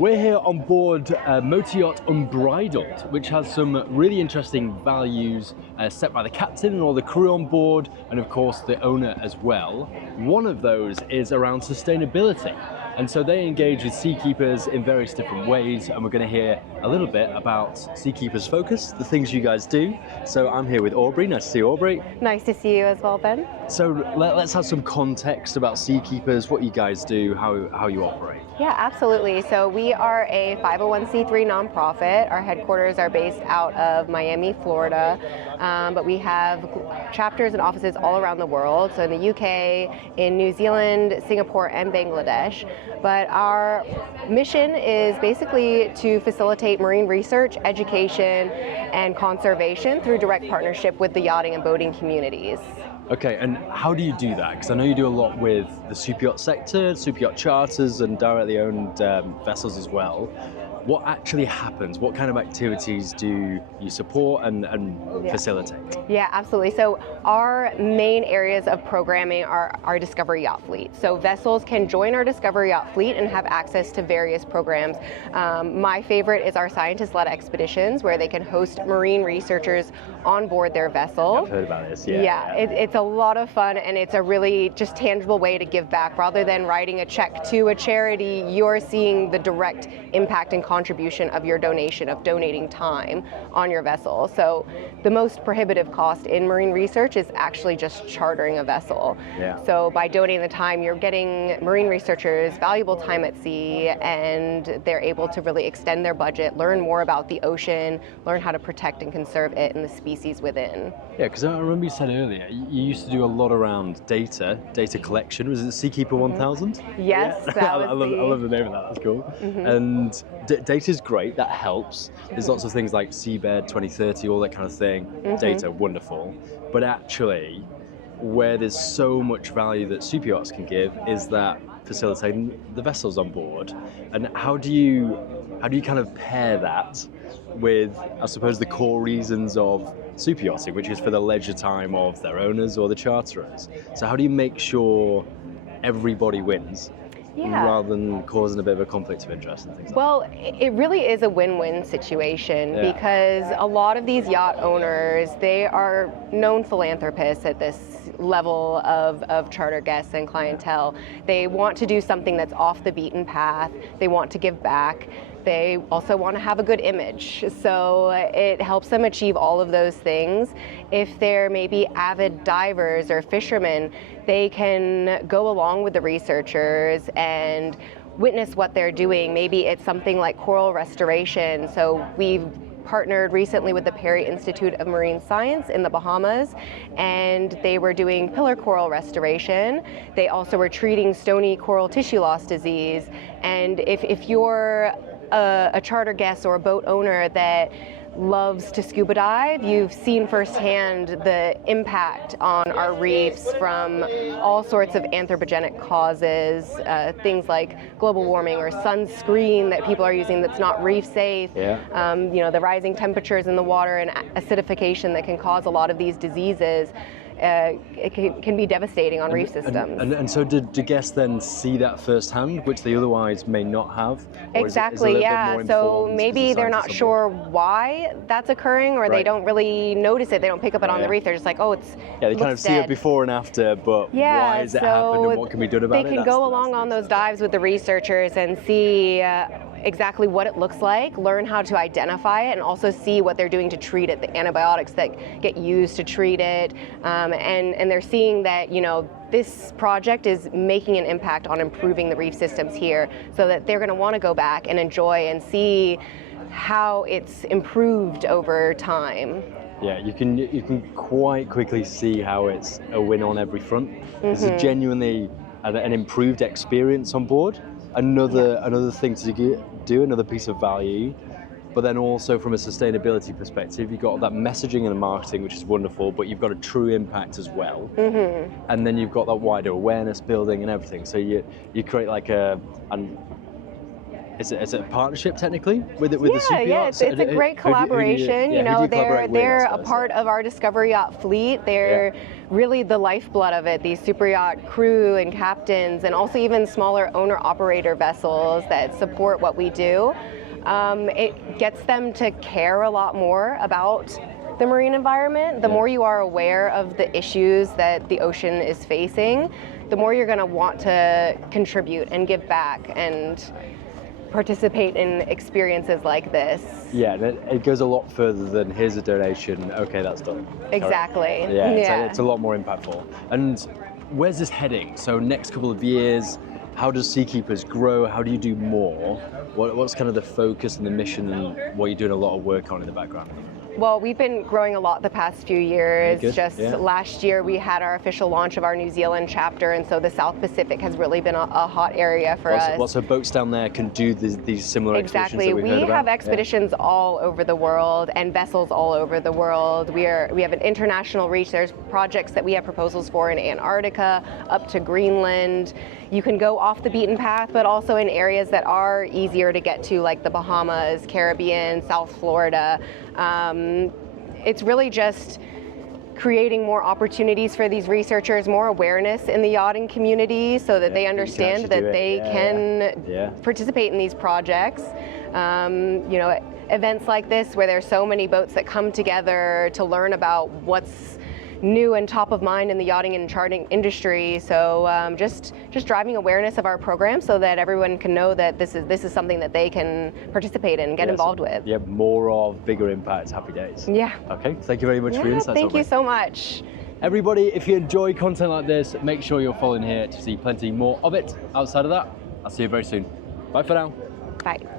We're here on board motor yacht Unbridled, which has some really interesting values set by the captain and all the crew on board, and of course the owner as well. One of those is around sustainability. And so they engage with SeaKeepers in various different ways, and we're going to hear a little bit about SeaKeepers Focus, the things you guys do. So I'm here with Aubrey. Nice to see you, Aubrey. Nice to see you as well, Ben. So let's have some context about SeaKeepers, what you guys do, how you operate. Yeah, absolutely. So we are a 501c3 nonprofit. Our headquarters are based out of Miami, Florida, but we have chapters and offices all around the world. So in the UK, in New Zealand, Singapore, and Bangladesh. But our mission is basically to facilitate marine research, education, and conservation through direct partnership with the yachting and boating communities. Okay, and how do you do that? Because I know you do a lot with the super yacht sector, super yacht charters, and directly owned vessels as well. What actually happens? What kind of activities do you support and facilitate? Yeah, absolutely. So our main areas of programming are our Discovery Yacht Fleet. So vessels can join our Discovery Yacht Fleet and have access to various programs. My favorite is our scientist-led expeditions, where they can host marine researchers on board their vessel. I've heard about this, It's a lot of fun, and it's a really just tangible way to give back. Rather than writing a check to a charity, you're seeing the direct impact and contribution of your donation, of donating time on your vessel. So the most prohibitive cost in marine research is actually just chartering a vessel. Yeah. So by donating the time, you're getting marine researchers valuable time at sea, and they're able to really extend their budget, learn more about the ocean, learn how to protect and conserve it and the species within. Yeah, because I remember you said earlier, you used to do a lot around data collection. Was it SeaKeeper 1000? Yes, yeah. that was I love the name of that, that's cool. And data's great, that helps. There's lots of things like Seabed 2030, all that kind of thing. Data, wonderful. But actually, where there's so much value that super yachts can give is that facilitating the vessels on board. And how do you kind of pair that with, I suppose, the core reasons of super yachting, which is for the leisure time of their owners or the charterers? So how do you make sure everybody wins? Yeah. Rather than causing a bit of a conflict of interest and things like that? Well, it really is a win-win situation because a lot of these yacht owners, they are known philanthropists at this level of charter guests and clientele. They want to do something that's off the beaten path. They want to give back. They also want to have a good image. So it helps them achieve all of those things. If they're maybe avid divers or fishermen, they can go along with the researchers and witness what they're doing. Maybe it's something like coral restoration. So we've partnered recently with the Perry Institute of Marine Science in the Bahamas, and they were doing pillar coral restoration. They also were treating stony coral tissue loss disease. And if you're a charter guest or a boat owner that loves to scuba dive, you've seen firsthand the impact on our reefs from all sorts of anthropogenic causes, things like global warming or sunscreen that people are using that's not reef safe. The rising temperatures in the water and acidification that can cause a lot of these diseases. It can be devastating on reef systems. And so do guests then see that firsthand, which they otherwise may not have? Exactly, yeah. So maybe they're not sure why that's occurring, or they don't really notice it. They don't pick up it on the reef. They're just like, oh, it's they kind of see it before and after, but why has it happened and what can be done about it? They can go along on those dives with the researchers and see exactly what it looks like, learn how to identify it, and also see what they're doing to treat it, the antibiotics that get used to treat it. And they're seeing that, this project is making an impact on improving the reef systems here, so that they're going to want to go back and enjoy and see how it's improved over time. Yeah, you can quite quickly see how it's a win on every front. It's a genuinely an improved experience on board. Another thing to do, another piece of value. But then also from a sustainability perspective, you've got that messaging and marketing, which is wonderful, but you've got a true impact as well. And then you've got that wider awareness building and everything. So you create like is it a partnership technically with the super Yeah, yachts? it's a great collaboration. Who do you collaborate with, they're I a suppose? part of our Discovery Yacht fleet. They're really the lifeblood of it. These super yacht crew and captains, and also even smaller owner-operator vessels that support what we do. It gets them to care a lot more about the marine environment. The more you are aware of the issues that the ocean is facing, the more you're going to want to contribute and give back and participate in experiences like this. Yeah, and it goes a lot further than here's a donation, okay, that's done. Exactly. Yeah, it's a lot more impactful. And where's this heading? So next couple of years, how does SeaKeepers grow? How do you do more? What's kind of the focus and the mission and what you're doing a lot of work on in the background? Well, we've been growing a lot the past few years. Good. Last year we had our official launch of our New Zealand chapter, and so the South Pacific has really been a hot area for us. Lots of boats down there can do these similar expeditions that we've heard about? We have expeditions all over the world and vessels all over the world. We have an international reach. There's projects that we have proposals for in Antarctica, up to Greenland. You can go off the beaten path, but also in areas that are easier to get to, like the Bahamas, Caribbean, South Florida. It's really just creating more opportunities for these researchers, more awareness in the yachting community so that they understand that they can participate in these projects. Events like this where there's so many boats that come together to learn about what's new and top of mind in the yachting and charting industry. So just driving awareness of our program so that everyone can know that this is something that they can participate in and get involved with. Yeah, more of, bigger impact, happy days. Yeah. Okay, thank you very much for your insights. Thank you so much. Everybody, if you enjoy content like this, make sure you're following here to see plenty more of it. Outside of that, I'll see you very soon. Bye for now. Bye.